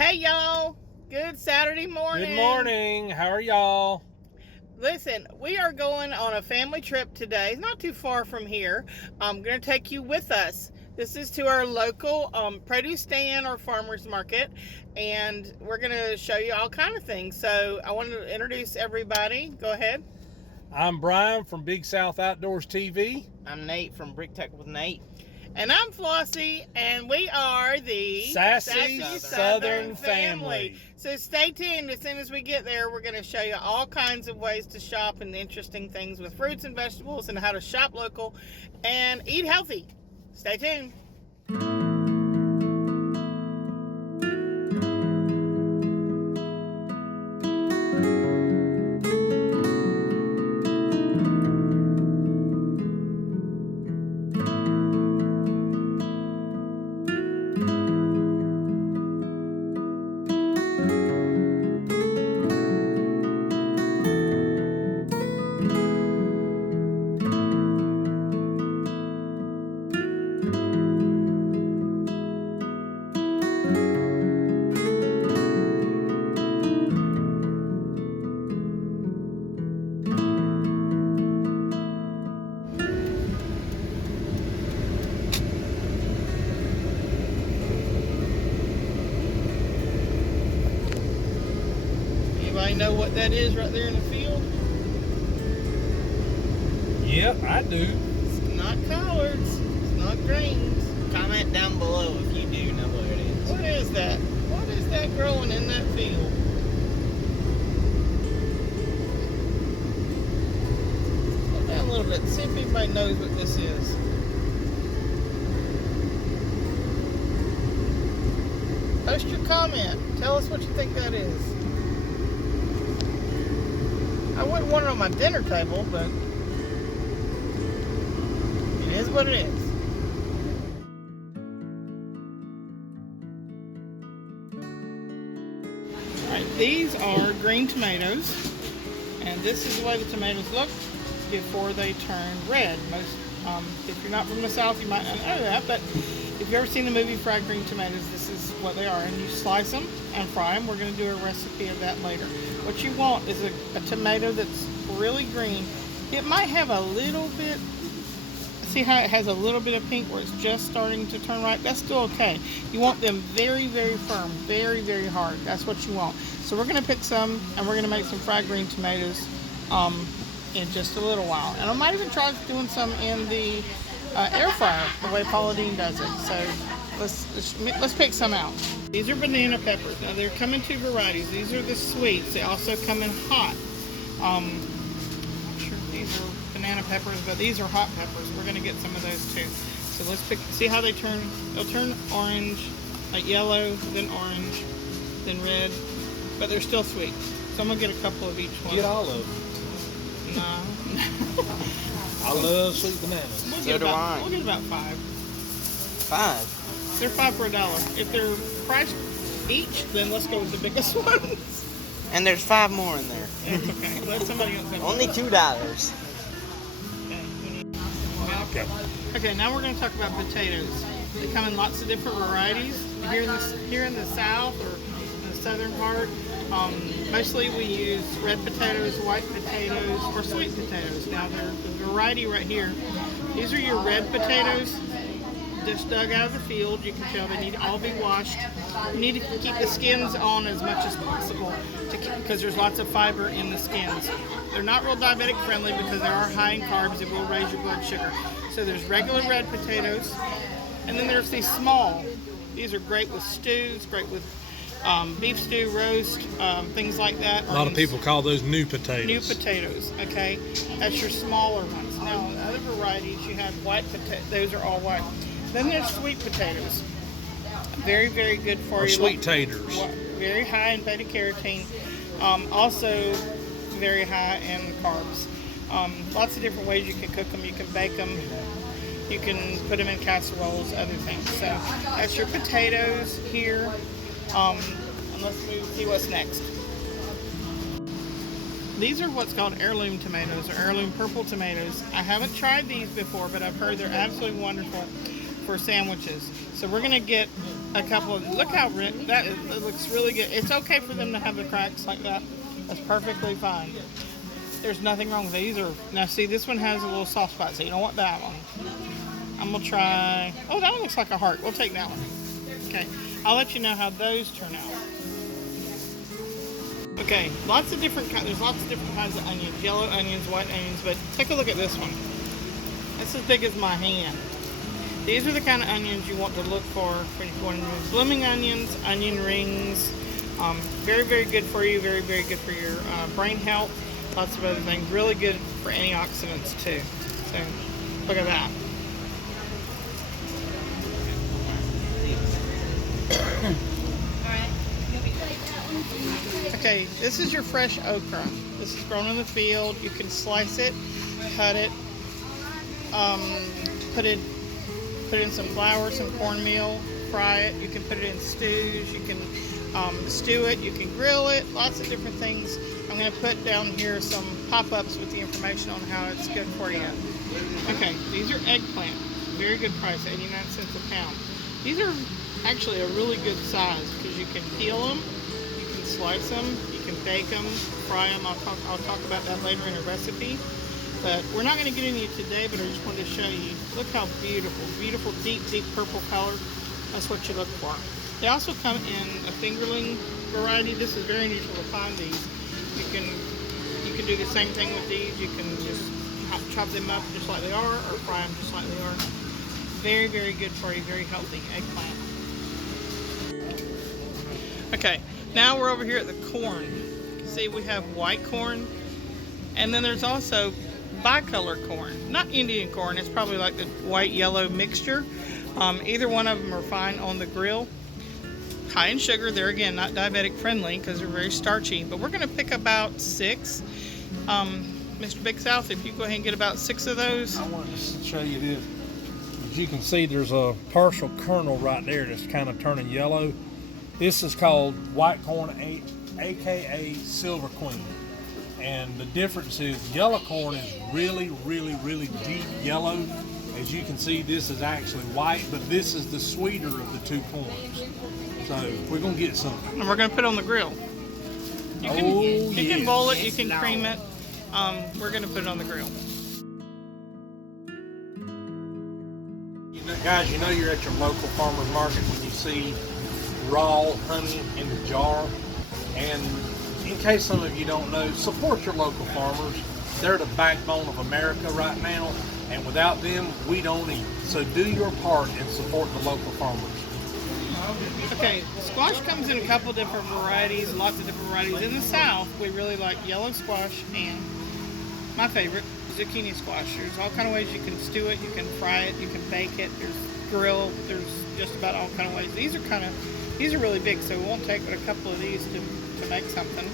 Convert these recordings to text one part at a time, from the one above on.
Hey y'all, good Saturday morning. Good morning. How are y'all? Listen, we are going on a family trip today. It's not too far from here. I'm going to take you with us. This is to our local produce stand or farmer's market, and we're going to show you all kind of things. So I want to introduce everybody. Go ahead. I'm Brian from Big South Outdoors TV. I'm Nate from Brick Tech with Nate. And I'm Flossie, and we are the Sassy Southern Family. So stay tuned. As soon as we get there, we're going to show you all kinds of ways to shop and interesting things with fruits and vegetables and how to shop local and eat healthy. Stay tuned. Anybody know what that is right there in the field? Yep, I do. It's not collards. It's not greens. Comment down below if you do know what it is. What is that? What is that growing in that field? Slow down a little bit. See if anybody knows what this is. Post your comment. Tell us what you think that is. I wouldn't want it on my dinner table, but it is what it is. Alright, these are green tomatoes, and this is the way the tomatoes look before they turn red. Most, if you're not from the South, you might not know that, but if you've ever seen the movie Fried Green Tomatoes, this is what they are, and you slice them and fry them. We're going to do a recipe of that later. What you want is a tomato that's really green. It might have a little bit, see how it has a little bit of pink where it's just starting to turn ripe? That's still okay. You want them very, very firm, very, very hard. That's what you want. So we're going to pick some, and we're going to make some fried green tomatoes in just a little while. And I might even try doing some in the air fryer, the way Paula Deen does it. So let's pick some out. These are banana peppers. Now they come in two varieties. These are the sweets. They also come in hot. I'm not sure if these are banana peppers, but these are hot peppers. We're going to get some of those too. So let's pick, see how they turn. They'll turn orange, like yellow, then orange, then red, but they're still sweet. So I'm going to get a couple of each one. Get all of them. No. I love sweet bananas. So do I. We'll get about 5. 5. They're 5 for $1. If they're priced each, then let's go with the biggest ones. And there's 5 more in there. That's okay. Let somebody else have Only $2. Okay. Okay, now we're going to talk about potatoes. They come in lots of different varieties. Here in the South or in the southern part, mostly we use red potatoes, white potatoes, or sweet potatoes. Now there's a variety right here. These are your red potatoes, just dug out of the field. You can tell they need to all be washed. You need to keep the skins on as much as possible because there's lots of fiber in the skins. They're not real diabetic friendly because they are high in carbs. It will raise your blood sugar. So there's regular red potatoes, and then there's these small. These are great with stews, great with beef stew, roast, things like that. A lot of people call those new potatoes. New potatoes, okay? That's your smaller ones. Now, in other varieties, you have white potatoes. Those are all white. Then there's sweet potatoes. Very, very good for you. Sweet taters. Very high in beta-carotene. Also, very high in carbs. Lots of different ways you can cook them. You can bake them. You can put them in casseroles, other things. So that's your potatoes here. And let's see what's next. These are what's called heirloom tomatoes or heirloom purple tomatoes. I haven't tried these before, but I've heard they're absolutely wonderful for sandwiches. So we're gonna get a couple of, look how that is, it looks really good. It's okay for them to have the cracks like that. That's perfectly fine. There's nothing wrong with it. These are, now see, this one has a little soft spot, so you don't want that one. I'm gonna try, oh, that one looks like a heart. We'll take that one. Okay, I'll let you know how those turn out. Okay, lots of different kinds, there's lots of different kinds of onions, yellow onions, white onions, but take a look at this one. It's as big as my hand. These are the kind of onions you want to look for when you want to use blooming onions, onion rings. Very, very good for you, very, very good for your brain health, lots of other things. Really good for antioxidants too. So, look at that. Okay, this is your fresh okra. This is grown in the field. You can slice it, cut it, put in some flour, some cornmeal, fry it. You can put it in stews. You can stew it. You can grill it. Lots of different things. I'm going to put down here some pop-ups with the information on how it's good for you. Okay, these are eggplant. Very good price, 89 cents a pound. These are actually a really good size because you can peel them, you can slice them, you can bake them, fry them. I'll talk about that later in a recipe. But we're not going to get into it today, but I just wanted to show you. Look how beautiful, beautiful, deep, deep purple color. That's what you look for. They also come in a fingerling variety. This is very unusual to find these. You can do the same thing with these. You can just chop them up just like they are, or fry them just like they are. Very, very good for you. Very healthy eggplant. Okay, now we're over here at the corn. See, we have white corn, and then there's also bicolor corn. Not Indian corn, it's probably like the white-yellow mixture. Either one of them are fine on the grill. High in sugar, they're again not diabetic friendly because they're very starchy, but we're going to pick about 6. Mr. Big South, if you go ahead and get about 6 of those. I wanted to show you this. As you can see, there's a partial kernel right there that's kind of turning yellow. This is called white corn, aka Silver Queen. And the difference is yellow corn is really, really, really deep yellow. As you can see, this is actually white, but this is the sweeter of the 2 corns. So we're gonna get some. And we're gonna put it on the grill. You can boil it, you can cream it. We're gonna put it on the grill. You know, guys, you know you're at your local farmer's market when you see raw honey in the jar. And in case some of you don't know, support your local farmers. They're the backbone of America right now, and without them, we don't eat. So do your part and support the local farmers. Okay, squash comes in a couple different varieties, lots of different varieties. In the South, we really like yellow squash and my favorite, zucchini squash. There's all kind of ways you can stew it, you can fry it, you can bake it, there's grill, there's just about all kind of ways. These are really big, so we won't take but a couple of these to make something.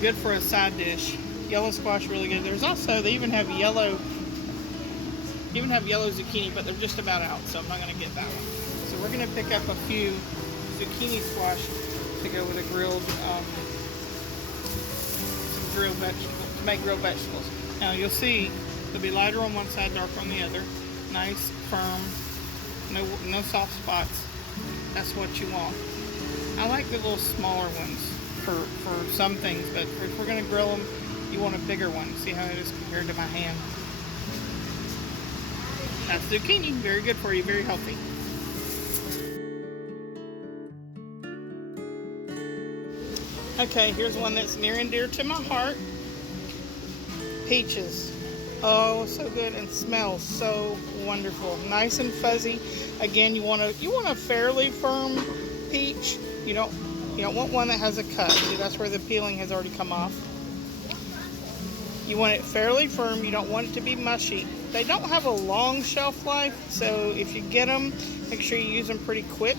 Good for a side dish. Yellow squash, really good. There's also, they even have yellow zucchini, but they're just about out, so I'm not going to get that one. So we're going to pick up a few zucchini squash to go with a grilled, some grilled vegetables, to make grilled vegetables. Now you'll see they'll be lighter on one side, darker on the other. Nice, firm, no soft spots. That's what you want. I like the little smaller ones for some things, but if we're going to grill them, you want a bigger one. See how it is compared to my hand. That's zucchini. Very good for you. Very healthy. Okay, here's one that's near and dear to my heart. Peaches. Oh, so good and smells so wonderful. Nice and fuzzy. Again, you want a fairly firm peach. You don't want one that has a cut. See, that's where the peeling has already come off. You want it fairly firm. You don't want it to be mushy. They don't have a long shelf life, so if you get them, make sure you use them pretty quick.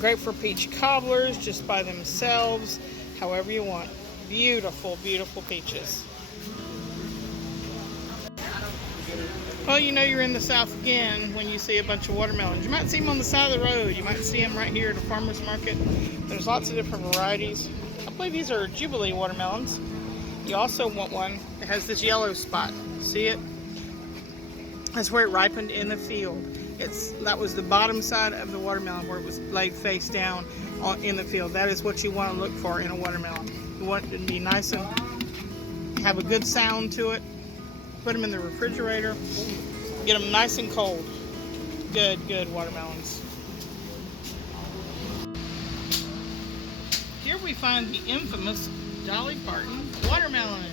Great for peach cobblers, just by themselves, however you want. Beautiful, beautiful peaches. Well, you know you're in the South again when you see a bunch of watermelons. You might see them on the side of the road. You might see them right here at a farmer's market. There's lots of different varieties. I believe these are Jubilee watermelons. You also want one that has this yellow spot. See it? That's where it ripened in the field. That was the bottom side of the watermelon where it was laid face down in the field. That is what you want to look for in a watermelon. You want it to be nice and have a good sound to it. Put them in the refrigerator. Get them nice and cold. Good watermelons. Here we find the infamous Dolly Parton watermelon.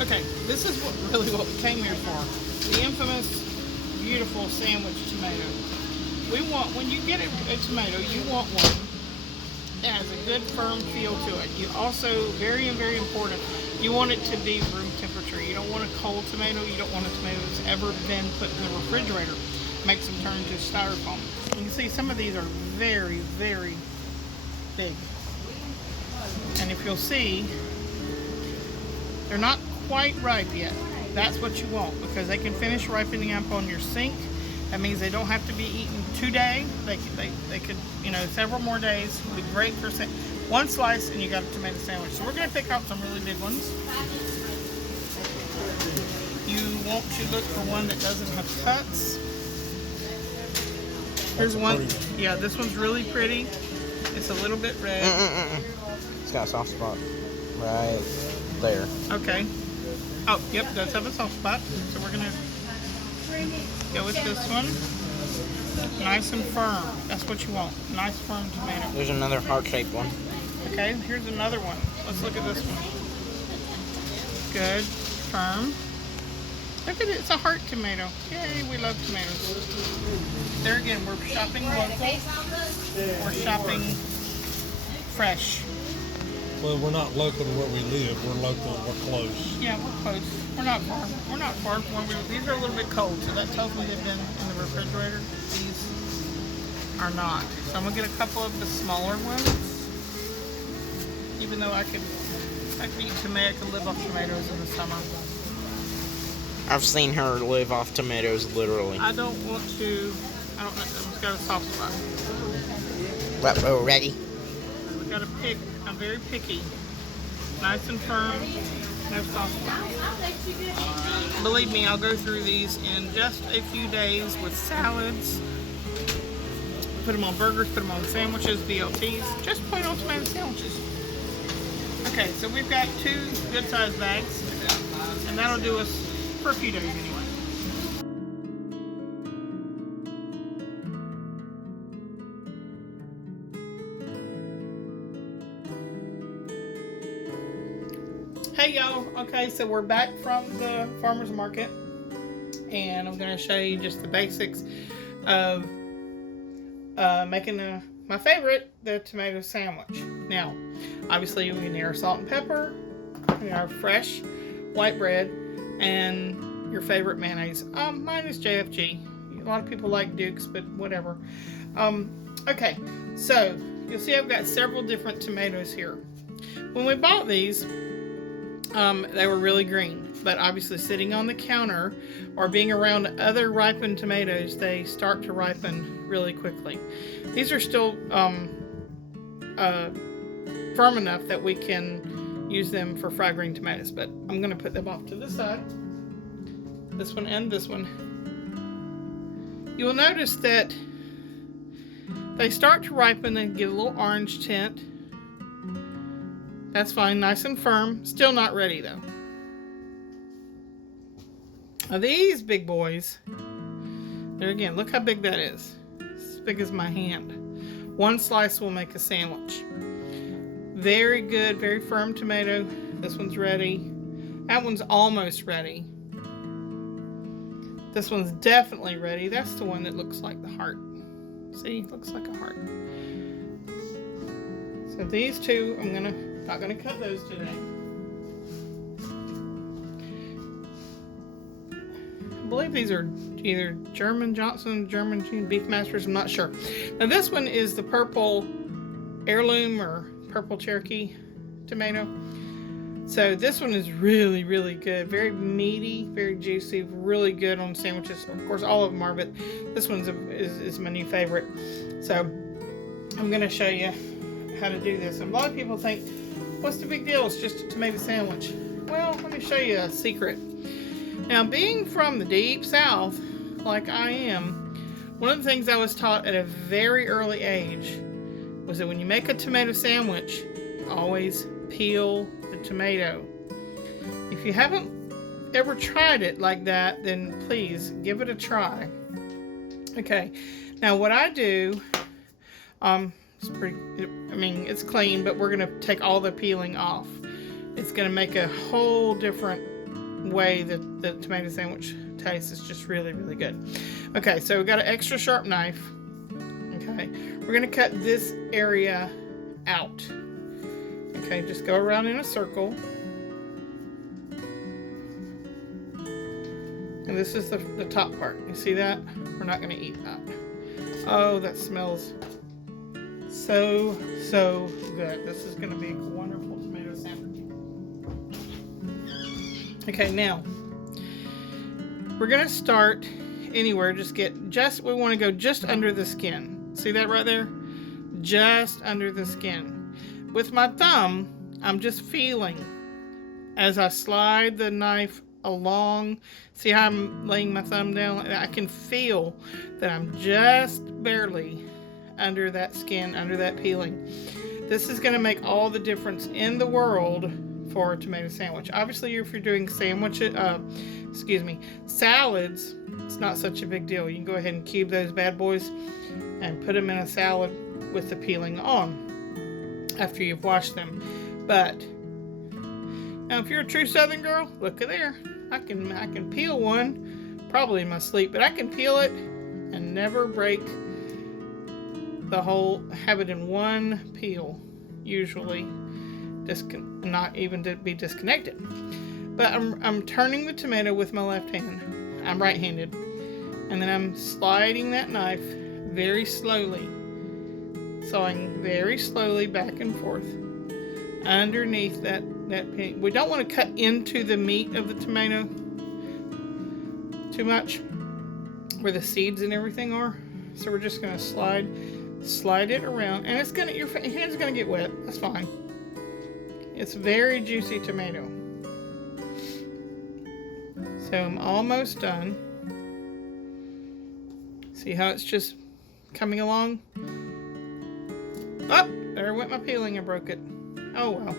Okay, this is what we came here for. The infamous, beautiful sandwich tomato. When you get a tomato, you want one that has a good firm feel to it. You also, very important, you want it to be room temperature. You don't want a cold tomato. You don't want a tomato that's ever been put in the refrigerator. Makes them turn into styrofoam. You can see some of these are very big. And if you'll see, they're not quite ripe yet. That's what you want, because they can finish ripening up on your sink. That means they don't have to be eaten today. They could, several more days. Would be great for one slice, and you got a tomato sandwich. So we're gonna pick out some really big ones. You want to look for one that doesn't have cuts. Here's one. Yeah, this one's really pretty. It's a little bit red. It's got a soft spot right there. Okay. Oh, yep, does have a soft spot. So we're gonna go with this one. Nice and firm. That's what you want. Nice firm tomato. There's another heart-shaped one. Okay, here's another one. Let's look at this one. Good, firm. Look at it, it's a heart tomato. Yay, we love tomatoes. There again, we're shopping local. We're shopping fresh. Well, we're not local to where we live. We're local. We're close. Yeah, we're close. We're not far. We're not far from where we live. These are a little bit cold, so that tells me they've been in the refrigerator. These are not. So I'm gonna get a couple of the smaller ones. Even though I could eat tomato, I could live off tomatoes in the summer. I've seen her live off tomatoes, literally. I don't want to. I don't know. It's got a soft spot. But we're ready. We got to pick. I'm very picky. Nice and firm. No soft spot. Believe me, I'll go through these in just a few days with salads. Put them on burgers, put them on sandwiches, BLTs, just plain old tomato sandwiches. Okay, so we've got 2 good-sized bags, and that'll do us for a few days anyway. Hey y'all, okay, so we're back from the farmer's market, and I'm going to show you just the basics of making my favorite, the tomato sandwich. Now, obviously we need our salt and pepper, we our fresh white bread, and your favorite mayonnaise. Mine is JFG. A lot of people like Duke's, but whatever. Okay, so you'll see I've got several different tomatoes here. When we bought these, they were really green, but obviously sitting on the counter or being around other ripened tomatoes, they start to ripen really quickly. These are still firm enough that we can use them for fried green tomatoes, but I'm going to put them off to the side. This one and this one. You will notice that they start to ripen and get a little orange tint. That's fine, nice and firm. Still not ready though. Now these big boys, there again, look how big that is. It's as big as my hand. One slice will make a sandwich. Very good, very firm tomato. This one's ready. That one's almost ready. This one's definitely ready. That's the one that looks like the heart. See, looks like a heart. So these two, not gonna cut those today. I believe these are either German Johnson, German Beefmasters, I'm not sure. Now this one is the purple heirloom or purple Cherokee tomato. So this one is really, really good. Very meaty, very juicy, really good on sandwiches. Of course, all of them are, but this one's is my new favorite. So I'm gonna show you how to do this. And a lot of people think, what's the big deal? It's just a tomato sandwich. Well, let me show you a secret. Now, being from the deep South, like I am, one of the things I was taught at a very early age was that when you make a tomato sandwich, always peel the tomato. If you haven't ever tried it like that, then please give it a try. Okay, now what I do, it's pretty, I mean, it's clean, but we're gonna take all the peeling off. It's gonna make a whole different way that the tomato sandwich tastes. It's just really, really good. Okay, so we got an extra sharp knife. Okay, we're gonna cut this area out. Okay, just go around in a circle. And this is the top part. You see that? We're not gonna eat that. Oh, that smells so good. This is gonna be a wonderful tomato sandwich. Okay, now we're gonna start anywhere. We want to go just under the skin. See that right there? Just under the skin. With my thumb, I'm just feeling as I slide the knife along. See how I'm laying my thumb down? I can feel that I'm just barely under that skin, under that peeling. This is going to make all the difference in the world for a tomato sandwich. Obviously, if you're doing salads, it's not such a big deal. You can go ahead and cube those bad boys and put them in a salad with the peeling on after you've washed them. But now, if you're a true Southern girl, look at there. I can peel one, probably in my sleep, but I can peel it and never break the whole. Have it in one peel, usually, not even to be disconnected. But I'm turning the tomato with my left hand. I'm right-handed, and then I'm sliding that knife very slowly, sawing very slowly back and forth underneath that pink. We don't want to cut into the meat of the tomato too much, where the seeds and everything are. So we're just going to slide it around, and it's gonna, your hand's gonna get wet. That's fine. It's very juicy tomato. So I'm almost done. See how it's just coming along? Oh, there went my peeling. I broke it. Oh well.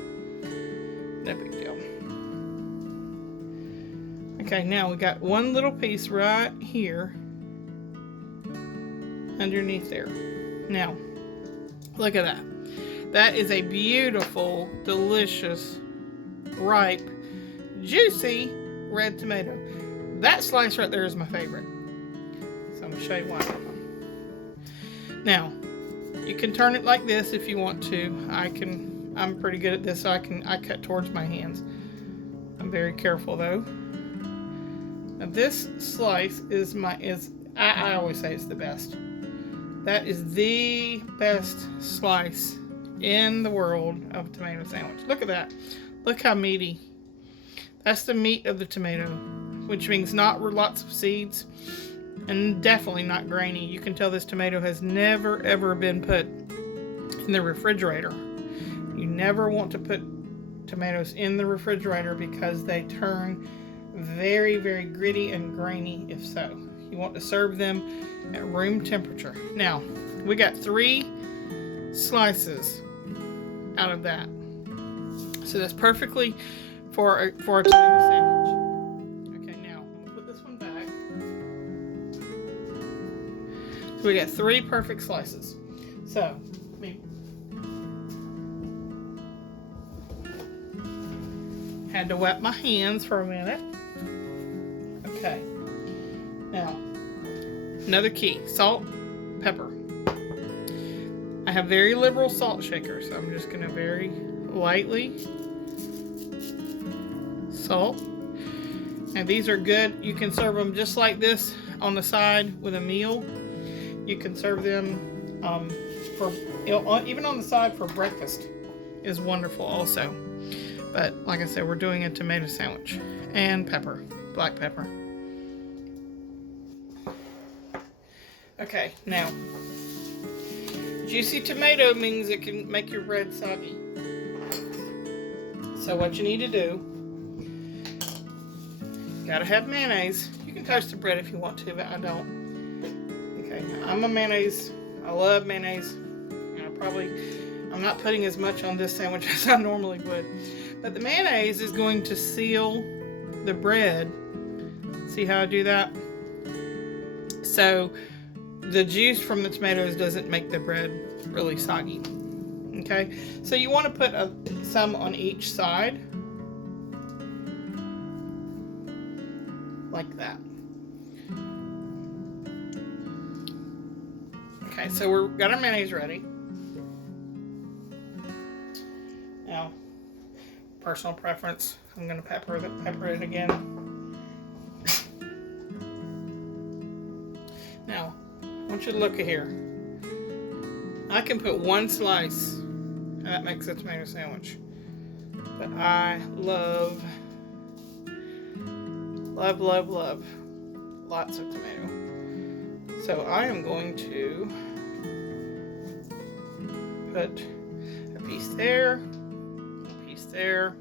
No big deal. Okay, now we got one little piece right here underneath there. Now, look at that. That is a beautiful, delicious, ripe, juicy red tomato. That slice right there is my favorite. So I'm going to show you why. Now, you can turn it like this if you want to. I'm pretty good at this, so I cut towards my hands. I'm very careful though. Now this slice is I always say it's the best. That is the best slice in the world of a tomato sandwich. Look at that. Look how meaty. That's the meat of the tomato, which means not lots of seeds and definitely not grainy. You can tell this tomato has never ever been put in the refrigerator. You never want to put tomatoes in the refrigerator because they turn very, very gritty and grainy if so. You want to serve them at room temperature. Now, we got 3 slices out of that. So that's perfectly for a tomato sandwich. Okay, now, I'm going to put this one back. So we got 3 perfect slices. So, had to wet my hands for a minute. Okay. Now, another key, salt, pepper. I have very liberal salt shakers, so I'm just going to very lightly salt. And these are good. You can serve them just like this on the side with a meal. You can serve them even on the side for breakfast is wonderful also. But like I said, we're doing a tomato sandwich. And pepper, black pepper. Okay, now Juicy tomato means it can make your bread soggy. So what you need to do, gotta have mayonnaise. You can toast the bread if you want to, but I don't. Okay, I'm a mayonnaise. I love mayonnaise. And I'm not putting as much on this sandwich as I normally would. But the mayonnaise is going to seal the bread. See how I do that? So the juice from the tomatoes doesn't make the bread really soggy. Okay, so you want to put some on each side, like that. Okay, so we've got our mayonnaise ready. Now, personal preference, I'm going to pepper it again. Now, I want you to look at here. I can put one slice, and that makes a tomato sandwich. But I love lots of tomato. So I am going to put a piece there, a piece there,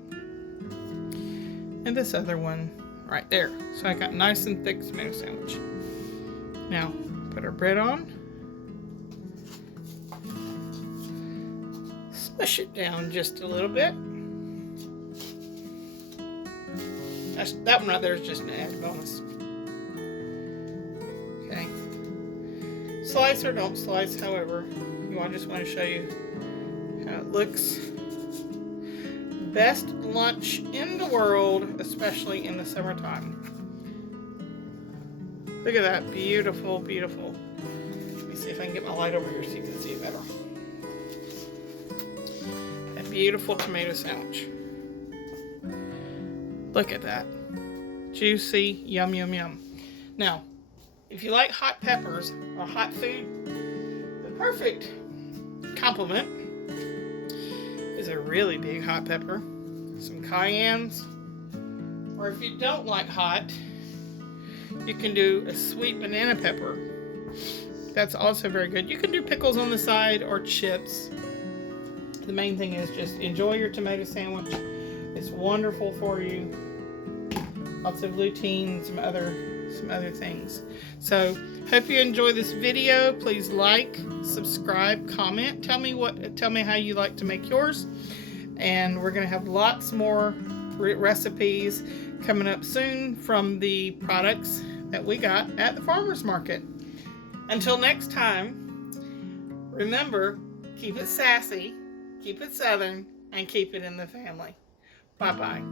and this other one right there. So I got nice and thick tomato sandwich. Now, put our bread on. Smush it down just a little bit. That one right there is just an added bonus. Okay. Slice or don't slice, however. I just want to show you how it looks. Best lunch in the world, especially in the summertime. Look at that. Beautiful, beautiful. Let me see if I can get my light over here so you can see it better. A beautiful tomato sandwich. Look at that. Juicy, yum, yum, yum. Now, if you like hot peppers or hot food, the perfect complement is a really big hot pepper, some cayennes, or if you don't like hot, you can do a sweet banana pepper. That's also very good. You can do pickles on the side or chips. The main thing is just enjoy your tomato sandwich. It's wonderful for you. Lots of lutein, some other things. So hope you enjoy this video. Please like, subscribe, comment. Tell me how you like to make yours. And we're gonna have lots more recipes coming up soon from the products that we got at the farmers market. Until next time, remember, keep it sassy, keep it southern, and keep it in the family. Bye-bye.